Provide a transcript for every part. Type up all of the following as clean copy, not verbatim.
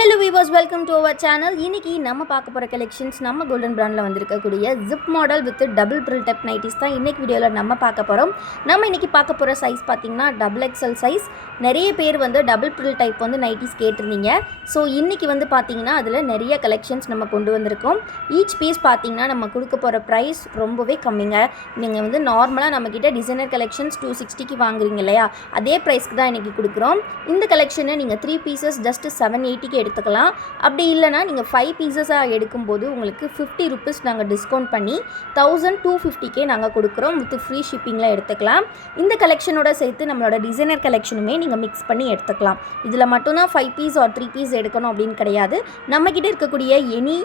Hello viewers, welcome to our channel. இன்றைக்கி நம்ம பார்க்க போகிற கலெக்ஷன்ஸ் நம்ம கோல்டன் பிராண்டில் வந்திருக்கக்கூடிய zip model with double frill type nighties தான் இன்றைக்கி வீடியோவில் நம்ம பார்க்க போகிறோம். நம்ம இன்றைக்கி பார்க்க போகிற சைஸ் பார்த்திங்கன்னா XXL சைஸ். நிறைய பேர் வந்து டபுள் ப்ரில் டைப் வந்து நைட்டிஸ் கேட்டிருந்தீங்க. ஸோ இன்றைக்கி வந்து பார்த்திங்கன்னா அதில் நிறைய கலெக்ஷன்ஸ் நம்ம கொண்டு வந்திருக்கோம். ஈச் பீஸ் பார்த்திங்கன்னா நம்ம கொடுக்க போகிற ப்ரைஸ் ரொம்பவே கம்மிங்க. நீங்கள் வந்து நார்மலாக நம்மக்கிட்ட டிசைனர் கலெக்ஷன்ஸ் 260க்கு வாங்குறீங்க இல்லையா, அதே ப்ரைஸ்க்கு தான் இன்றைக்கி கொடுக்குறோம். இந்த கலெக்ஷனை நீங்கள் 3 பீசஸ் ஜஸ்ட் 780க்கு எடுத்துக்கலாம். அப்படி இல்லைனா நீங்கள் 5 பீசஸாக எடுக்கும்போது உங்களுக்கு 50 ருபீஸ் நாங்கள் டிஸ்கவுண்ட் பண்ணி 1250க்கே நாங்கள் கொடுக்குறோம். வித் ஃப்ரீ ஷிப்பிங்கில் எடுத்துக்கலாம். இந்த கலெக்ஷனோட சேர்த்து நம்மளோட டிசைனர் கலெக்ஷனுமே நீங்கள் மிக்ஸ் பண்ணி எடுத்துக்கலாம். இதில் மட்டும்தான் 5 பீஸ் ஆர் 3 பீஸ் எடுக்கணும் அப்படின்னு கிடையாது. நம்மக்கிட்ட இருக்கக்கூடிய எனி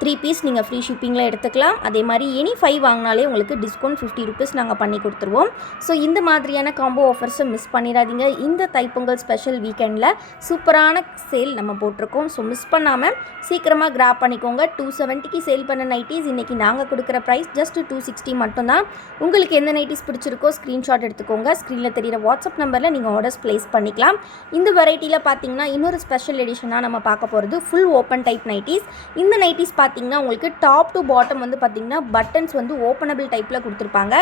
3 பீஸ் நீங்கள் ஃப்ரீ ஷிப்பிங்கில் எடுத்துக்கலாம். அதே மாதிரி எனி 5 வாங்கினாலே உங்களுக்கு டிஸ்கவுண்ட் 50 ருபீஸ் நாங்கள் பண்ணி கொடுத்துருவோம். ஸோ இந்த மாதிரியான காம்போ ஆஃபர்ஸை மிஸ் பண்ணிடாதீங்க. இந்த தைப்பொங்கல் ஸ்பெஷல் வீக்கெண்டில் சூப்பரான சேல் நம்ம போட்டிருக்கோம். ஸோ மிஸ் பண்ணாமல் சீக்கிரமாக கிராப் பண்ணிக்கோங்க. 270க்கு சேல் பண்ண நைட்டிஸ் இன்றைக்கி நாங்கள் கொடுக்குற ப்ரைஸ் ஜஸ்ட் 260 மட்டும்தான். உங்களுக்கு எந்த நைட்டிஸ் பிடிச்சிருக்கோ ஸ்க்ரீன்ஷாட் எடுத்துக்கோங்க. ஸ்க்ரீனில் தெரிகிற வாட்ஸ்அப் நம்பரில் நீங்கள் ஆர்டர்ஸ் ப்ளேஸ் பண்ணிக்கலாம். இந்த வெரைட்டியில் பார்த்தீங்கன்னா இன்னொரு ஸ்பெஷல் எடிஷனாக நம்ம பார்க்க போகிறது ஃபுல் ஓப்பன் டைப் நைட்டிஸ். இந்த நைட்டிஸ் பார்த்தீங்கன்னா உங்களுக்கு டாப் டு பாட்டம் வந்து பார்த்தீங்கன்னா பட்டன்ஸ் வந்து ஓப்பனபிள் டைப்பில் கொடுத்துருப்பாங்க.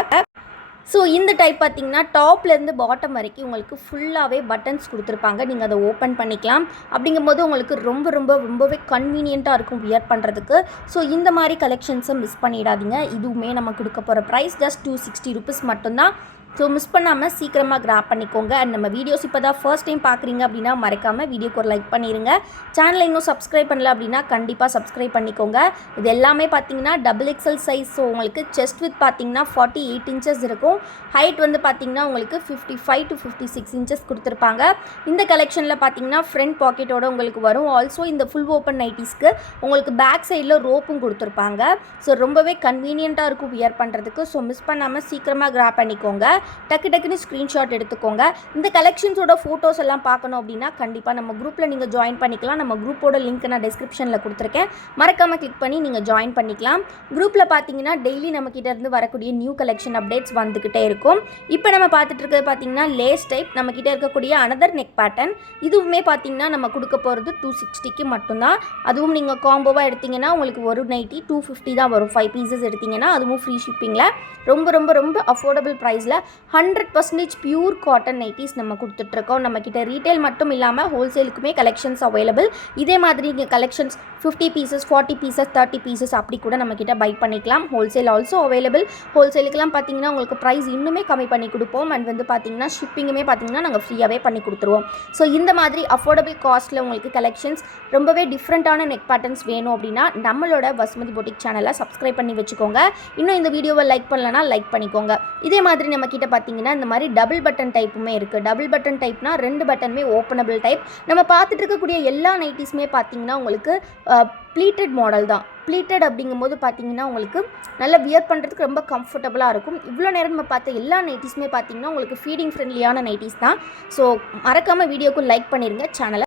ஸோ இந்த டைப் பார்த்தீங்கன்னா டாப்லேருந்து பாட்டம் வரைக்கும் உங்களுக்கு ஃபுல்லாகவே பட்டன்ஸ் கொடுத்துருப்பாங்க. நீங்கள் அதை ஓப்பன் பண்ணிக்கலாம். அப்படிங்கும்போது உங்களுக்கு ரொம்பவே கன்வீனியண்ட்டாக இருக்கும் வியர் பண்ணுறதுக்கு. ஸோ இந்த மாதிரி கலெக்ஷன்ஸை மிஸ் பண்ணிடாதீங்க. இதுவுமே நம்ம கொடுக்க போகிற ப்ரைஸ் ஜஸ்ட் 260 ருபீஸ் மட்டும்தான். ஸோ மிஸ் பண்ணாமல் சீக்கிரமாக கிராப் பண்ணிக்கோங்க. அண்ட் நம்ம வீடியோஸ் இப்போ தான் ஃபர்ஸ்ட் டைம் பார்க்குறீங்க அப்படின்னா மறக்காமல் வீடியோக்கு ஒரு லைக் பண்ணிடுங்க. சேனலை இன்னும் சப்ஸ்கிரைப் பண்ணல அப்படின்னா கண்டிப்பாக சப்ஸ்கிரைப் பண்ணிக்கோங்க. இது எல்லாமே பார்த்தீங்கன்னா XXL சைஸ். ஸோ உங்களுக்கு செஸ்ட் வித் பார்த்தீங்கன்னா 48 இன்ச்சஸ் இருக்கும். ஹைட் வந்து பார்த்தீங்கன்னா உங்களுக்கு 55 to 56 இன்ச்சஸ் கொடுத்துருப்பாங்க. இந்த கலெக்ஷனில் பார்த்தீங்கன்னா ஃப்ரண்ட் பாக்கெட்டோட உங்களுக்கு வரும். ஆல்சோ இந்த ஃபுல் ஓப்பன் நைட்டிஸ்க்கு உங்களுக்கு பேக் சைடில் ரோப்பும் கொடுத்துருப்பாங்க. ஸோ ரொம்பவே கன்வீனியண்ட்டாக இருக்கும் வியர் பண்ணுறதுக்கு. ஸோ மிஸ் பண்ணாமல் சீக்கிரமாக கிராப் பண்ணிக்கோங்க. டக்குன்னு ஸ்க்ரீன்ஷாட் எடுத்துக்கோங்க. இந்த கலெக்ஷன்ஸோட ஃபோட்டோஸ் எல்லாம் பார்க்கணும் அப்படின்னா கண்டிப்பாக நம்ம குரூப்பில் நீங்கள் ஜாயின் பண்ணிக்கலாம். நம்ம குரூப்போட லிங்க் நான் டிஸ்கிரிப்ஷனில் கொடுத்துருக்கேன். மறக்காமல் கிளிக் பண்ணி நீங்கள் ஜாயின் பண்ணிக்கலாம். குரூப்பில் பார்த்தீங்கன்னா டெய்லி நம்மக்கிட்ட இருந்து வரக்கூடிய நியூ கலெக்ஷன் அப்டேட்ஸ் வந்துக்கிட்டே இருக்கும். இப்போ நம்ம பார்த்துட்டு இருக்கிறது பார்த்தீங்கன்னா லேஸ் டைப். நம்மக்கிட்ட இருக்கக்கூடிய அனதர் நெக் பேட்டர்ன். இதுவுமே பார்த்தீங்கன்னா நம்ம கொடுக்க போகிறது 260க்கு மட்டும்தான். அதுவும் நீங்கள் காம்போவாக எடுத்திங்கன்னா உங்களுக்கு ஒரு நைட்டி 250 தான் வரும். 5 பீசஸ் எடுத்திங்கன்னா அதுவும் ஃப்ரீ ஷிப்பிங்கில் ரொம்ப அஃபோர்டபுள் ப்ரைஸில் 100% பியூர் காட்டன் நைட்டிஸ் நம்ம கொடுத்துட்ருக்கோம். நம்மக்கிட்ட ரீட்டைல் மட்டும் இல்லாமல் ஹோல்சேலுக்குமே கலெக்ஷன்ஸ் அவைலபிள். இதே மாதிரி இங்கே கலெக்ஷன்ஸ் 50 பீசஸ் 40 பீசஸ் 30 பீசஸ் அப்படி கூட நம்மக்கிட்ட பை பண்ணிக்கலாம். Wholesale also available. ஹோல்சேலுக்குலாம் பார்த்தீங்கன்னா உங்களுக்கு ப்ரைஸ் இன்னுமே கம்மி பண்ணி கொடுப்போம். அண்ட் வந்து பார்த்தீங்கன்னா ஷிப்பிங்குமே பார்த்தீங்கன்னா நாங்கள் ஃப்ரீயாகவே பண்ணி கொடுத்துருவோம். ஸோ இந்த மாதிரி அஃபோர்டபிள் காஸ்ட்டில் உங்களுக்கு கலெக்ஷன்ஸ் ரொம்பவே டிஃப்ரெண்ட்டான நெக் பேட்டர்ன்ஸ் வேணும் அப்படின்னா நம்மளோட வசுமதி பொட்டிக் சேனலை சப்ஸ்கிரைப் பண்ணி வச்சுக்கோங்க. இன்னும் இந்த வீடியோவை லைக் பண்ணலன்னா லைக் பண்ணிக்கோங்க. இதே மாதிரி நம்மக்கிட்ட பார்த்தீங்கன்னா இந்த மாதிரி டபுள் பட்டன் டைப்புமே இருக்குது. டபுள் பட்டன் டைப்னா 2 பட்டனுமே ஓப்பனபிள் டைப். நம்ம பார்த்துட்டு இருக்கக்கூடிய எல்லா நைட்டிஸுமே பார்த்தீங்கன்னா உங்களுக்கு ப்ளீட்டட் மாடல் தான். ப்ளீட்டட் அப்படிங்கும்போது பார்த்தீங்கன்னா உங்களுக்கு நல்லா வியர் பண்ணுறதுக்கு ரொம்ப கம்ஃபர்டபுளாக இருக்கும். இவ்வளோ நேரம் நம்ம பார்த்த எல்லா நைட்டிஸுமே பார்த்தீங்கன்னா உங்களுக்கு ஃபீடிங் ஃப்ரெண்ட்லியான நைட்டிஸ் தான். ஸோ மறக்காமல் வீடியோக்கு லைக் பண்ணிடுங்க. சேனலை